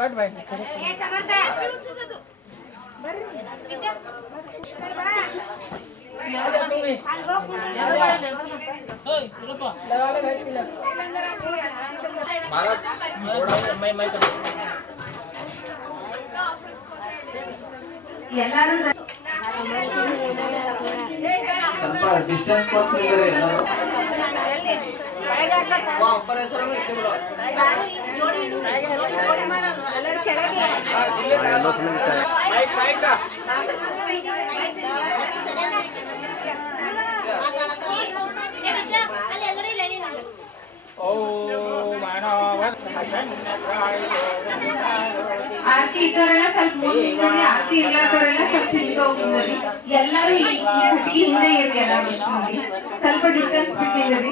But ಬಾಯ್ ಎಲ್ಲರೂ ಸ್ವಲ್ಪ distance ಕೊಟ್ಟು ನಿಂದ್ರಿ ಎಲ್ಲರೂ. ಆರತಿ ಇದ್ದವರೆಲ್ಲ ಸ್ವಲ್ಪ ಮುಂದೆ ನಿಂತ್ಕೊಳ್ಳಿ. ಆರತಿ ಇರ್ಲಾರ್ದವರೆಲ್ಲ ಸ್ವಲ್ಪ ಹಿಂದೆ ಹೋಗಿ ನಿಂದ್ರಿ. ಎಲ್ಲರೂ ಈ ಈ ಹಿಂದೆ ಇರ್ಲಿ ಎಲ್ಲರೂ ಇಷ್ಟು ಮಂದಿ. ಸ್ವಲ್ಪ ಡಿಸ್ಟೆನ್ಸ್ ಬಿಟ್ಟು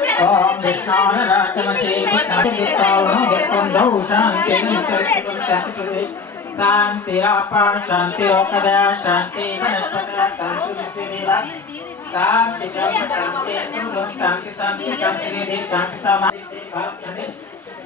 ఓం కృష్ణానరాటమసేందౌ శాంతి శాంతిరాపాణ శాంతిరోకద శాంతి వనస్పత శాంతి శాంతి శాంతి శాంతి శాంతి శాంతి శాంతి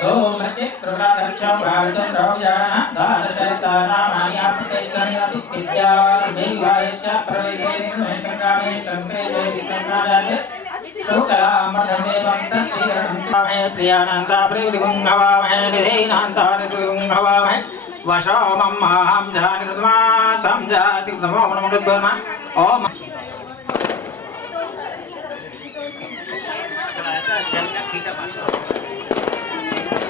कुलावजनः प्रभादक्षं भारतं रौजाना दानशरितानामानि आपतेचनि च प्रवेशे संग्रामे संग्रे जय विक्रमाराय शुक्लामृतदेवं सत्तिरणं प्रियानन्दा प्रीतिगुङ्गवामहे निधीनान्तानिगुङ्गवामहे वशो मम माहं जानि तद्मातं जासि नमो नमो ओम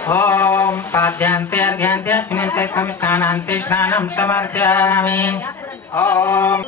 ॐ पाद्यान्ते अर्घ्यान्ते अस्मिन् सहितं स्नानान्ते स्नानं समर्पयामि ॐ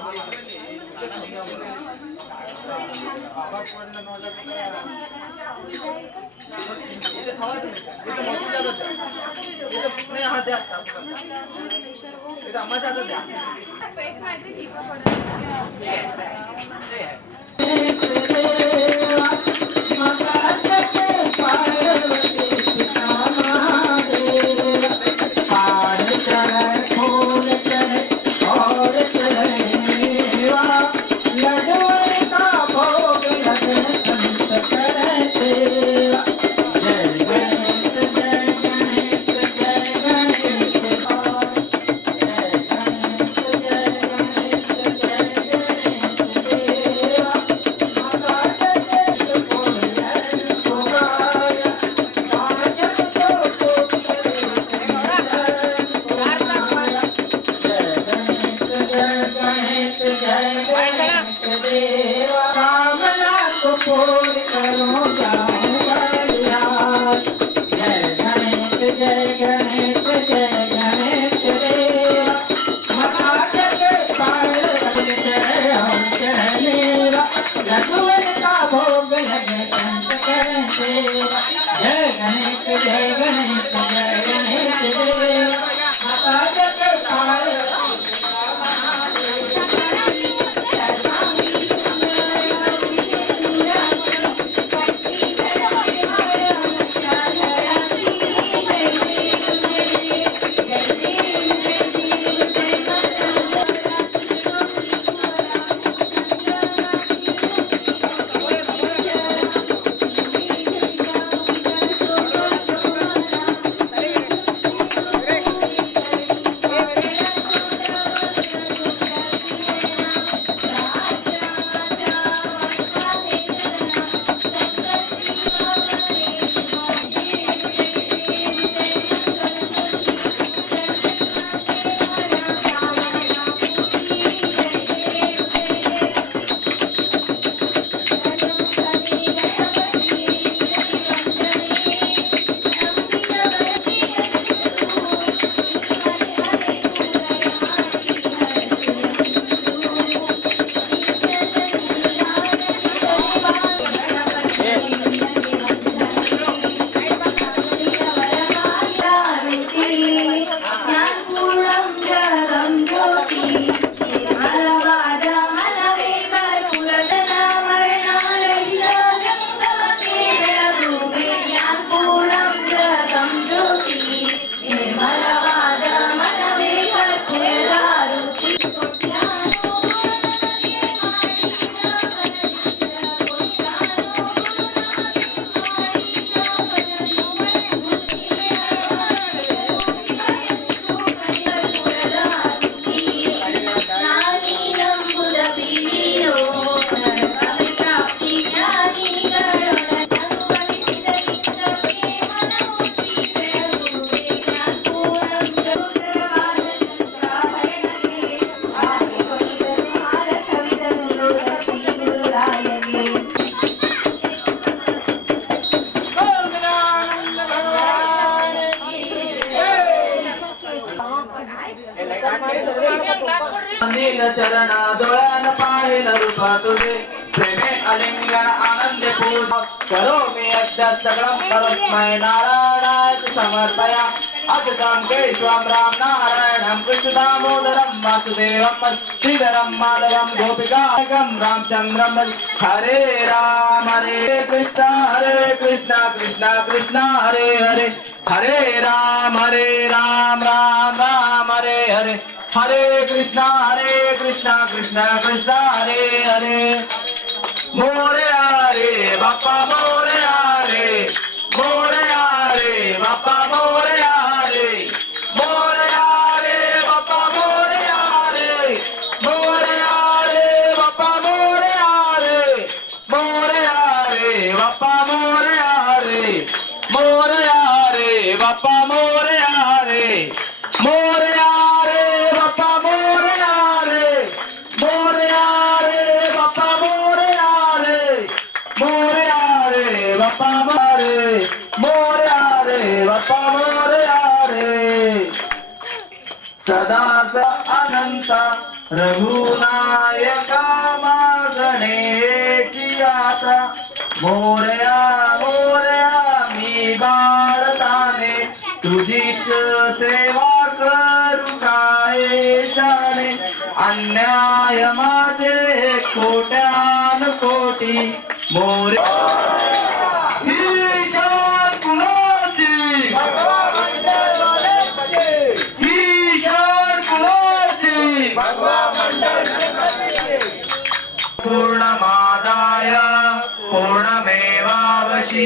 तुझे प्रेमे अलिंगन आनंदे पूर्ण करो मी सगळं परस्मय नारायणाय समर्पया। अजतां केशवं राम नारायणं कृष्ण दामोदरं वासुदेवं श्रीधरं माधवं गोपिकागं रामचन्द्रं हरे राम, हरे कृष्ण हरे कृष्ण कृष्ण कृष्ण, हरे हरे। हरे राम हरे राम राम राम, हरे हरे। हरे कृष्णा हरे कृष्णा कृष्णा कृष्णा हरे हरे मोरे हरे बापा मोरे हरे मोरे हरे बापा मोरे हरे मोरे हरे बापा मोरे हरे मोरे हरे बापा मोरे हरे मोरे हरे बापा मोरे हरे मोरे हरे बापा मोरे रघुनायका मागणेची आता. मोरया मोरया मी बाळताने. तुझीच सेवा करू काय जाणे? अन्याय माझे कोट्यान कोटी मोरे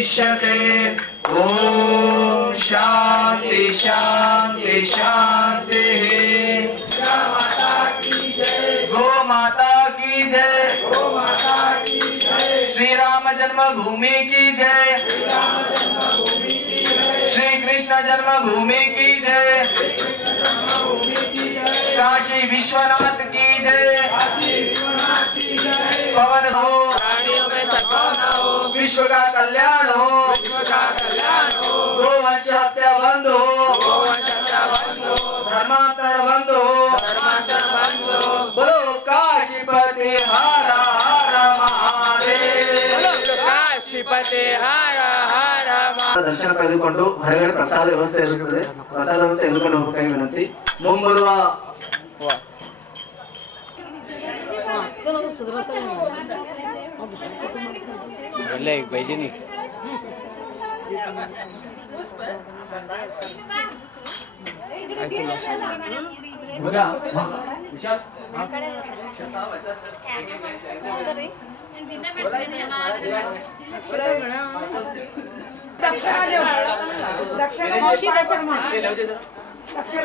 पूर्णमेवावशिष्यते ॐ शान्ति शान्ति शान्तिः गो माता की जय। श्री राम जन्मभूमि की जय। श्री कृष्ण जन्मभूमि की जय। काशी विश्वनाथ की जय। पवन हो ವಿಶ್ವನವು ವಿಶ್ವದ ಕಲ್ಯಾಣ ವಿಶ್ವದ ಕಲ್ಯಾಣ ಗೋವಂಶ ಹತ್ಯೆ ಬಂದು. ಧರ್ಮಾಂತರ ಬಂದು. ಧರ್ಮಾಂತರ ಬಂದು. ಬರೋ ಕಾಶಿಪತಿ ಹಾರ ಹಾರ ಮಹಾದೇವ. ಕಾಶಿಪತಿ ಹಾರ ಹಾರ ದರ್ಶನ ಪಡೆದುಕೊಂಡು ಹೊರಗಡೆ ಪ್ರಸಾದ ವ್ಯವಸ್ಥೆ ಇರುತ್ತದೆ. ಪ್ರಸಾದವನ್ನು ತೆಗೆದುಕೊಂಡು ಹೋಗಬೇಕಾಗಿ ವಿನಂತಿ. ಮುಂಬರುವ लायक पाहिजे नाही.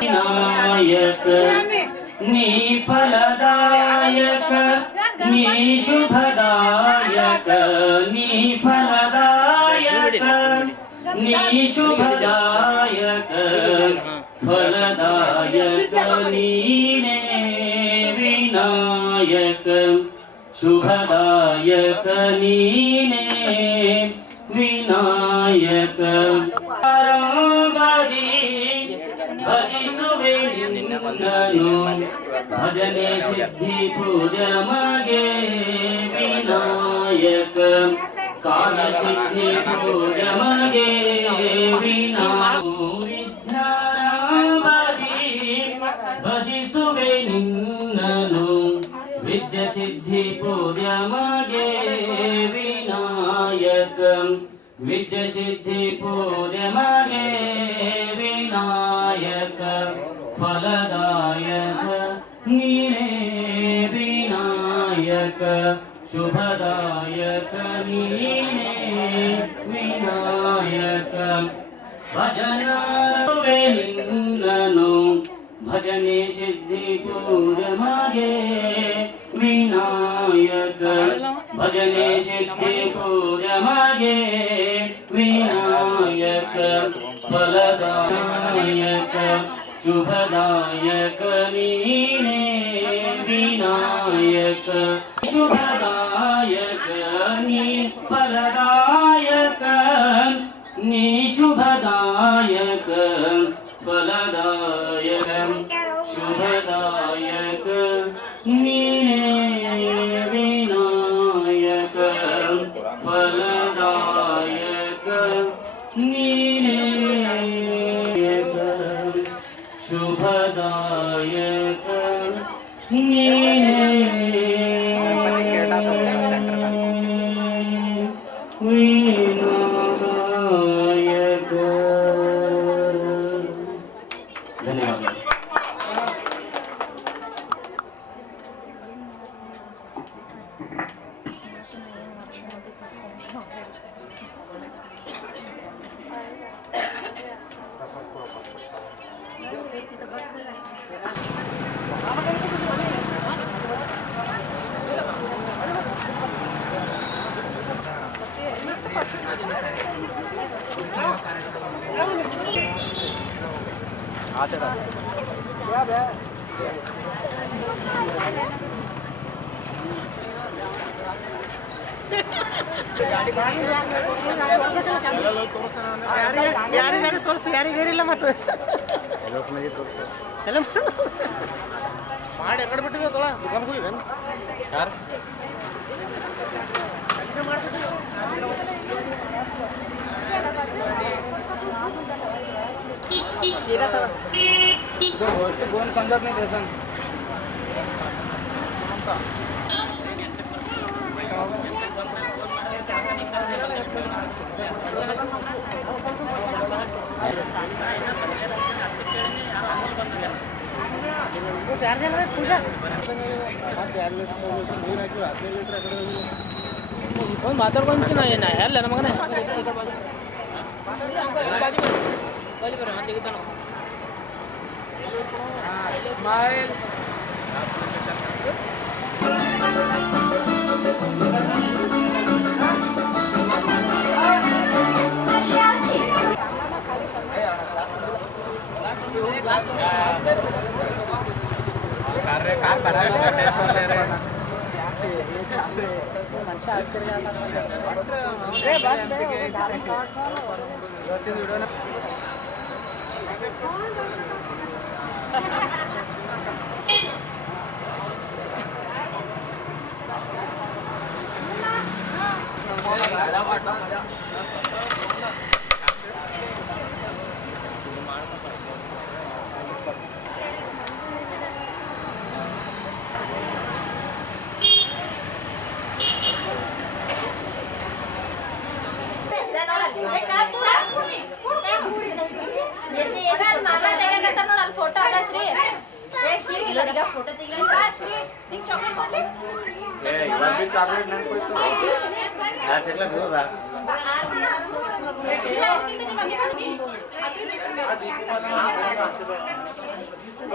नायक नी फलदायक निशुभदायक नि फलदाय निशुभदायक फलदाय जनिने विनायक शुभदायक निने विनायक नु भजने सिद्धि पो जमागे विनायक कालसिद्धि प्रो जमगे विनानु विद्याजी भजि सुनु विद्यसिद्धि प्रो यमागे विनायक विद्यसिद्धि प्रोयमगे फलदायक नीने विनायक शुभदायक नीने विनायक। भजना भजने सिद्धिपो विनायक। भजने सिद्धिपोयमागे विनायक। फलदायक। शुभदायक विनायक शुभदायक नि ಯಾರಿಗಾರು ತೋರಿಸಿ ಯಾರಿಗೇರಿಲ್ಲ ಮತ್ತು. ಎಲ್ಲ ಮಾಡಿ. ಎಕಡೆ ಬಿಟ್ಟಿದ್ದಲ್ಲ ದುಕಾನ್ ಹೋಗಿದ್ದೇನೆ ಯಾರು? ಮಾಡ್ತಿದ್ದೀವಿ शिरा थोडा तुझ्या गोष्ट कोण समजत नाही ते सांग चार जण पूजा कोण भातर कोणती नाही यायला ना मग नाही Balik ko rin, mati kita Terima kasih telah menonton!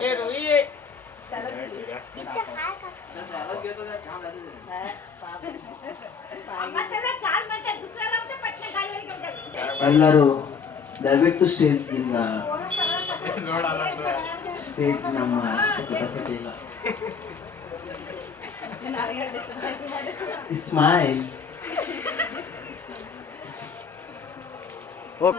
Light झाली का असता कितीच्या द्यावी ಹಾಂ ಎಲ್ಲರೂ ದಯವಿಟ್ಟು ಸ್ಟೇಜ್ ಇಲ್ಲ ಸ್ಟೇಜ್ ನಮ್ಮ ಅಷ್ಟು ಕೆಪಾಸಿಟಿ ಇಲ್ಲ ಸ್ಮೈಲ್ ಹೋಗ್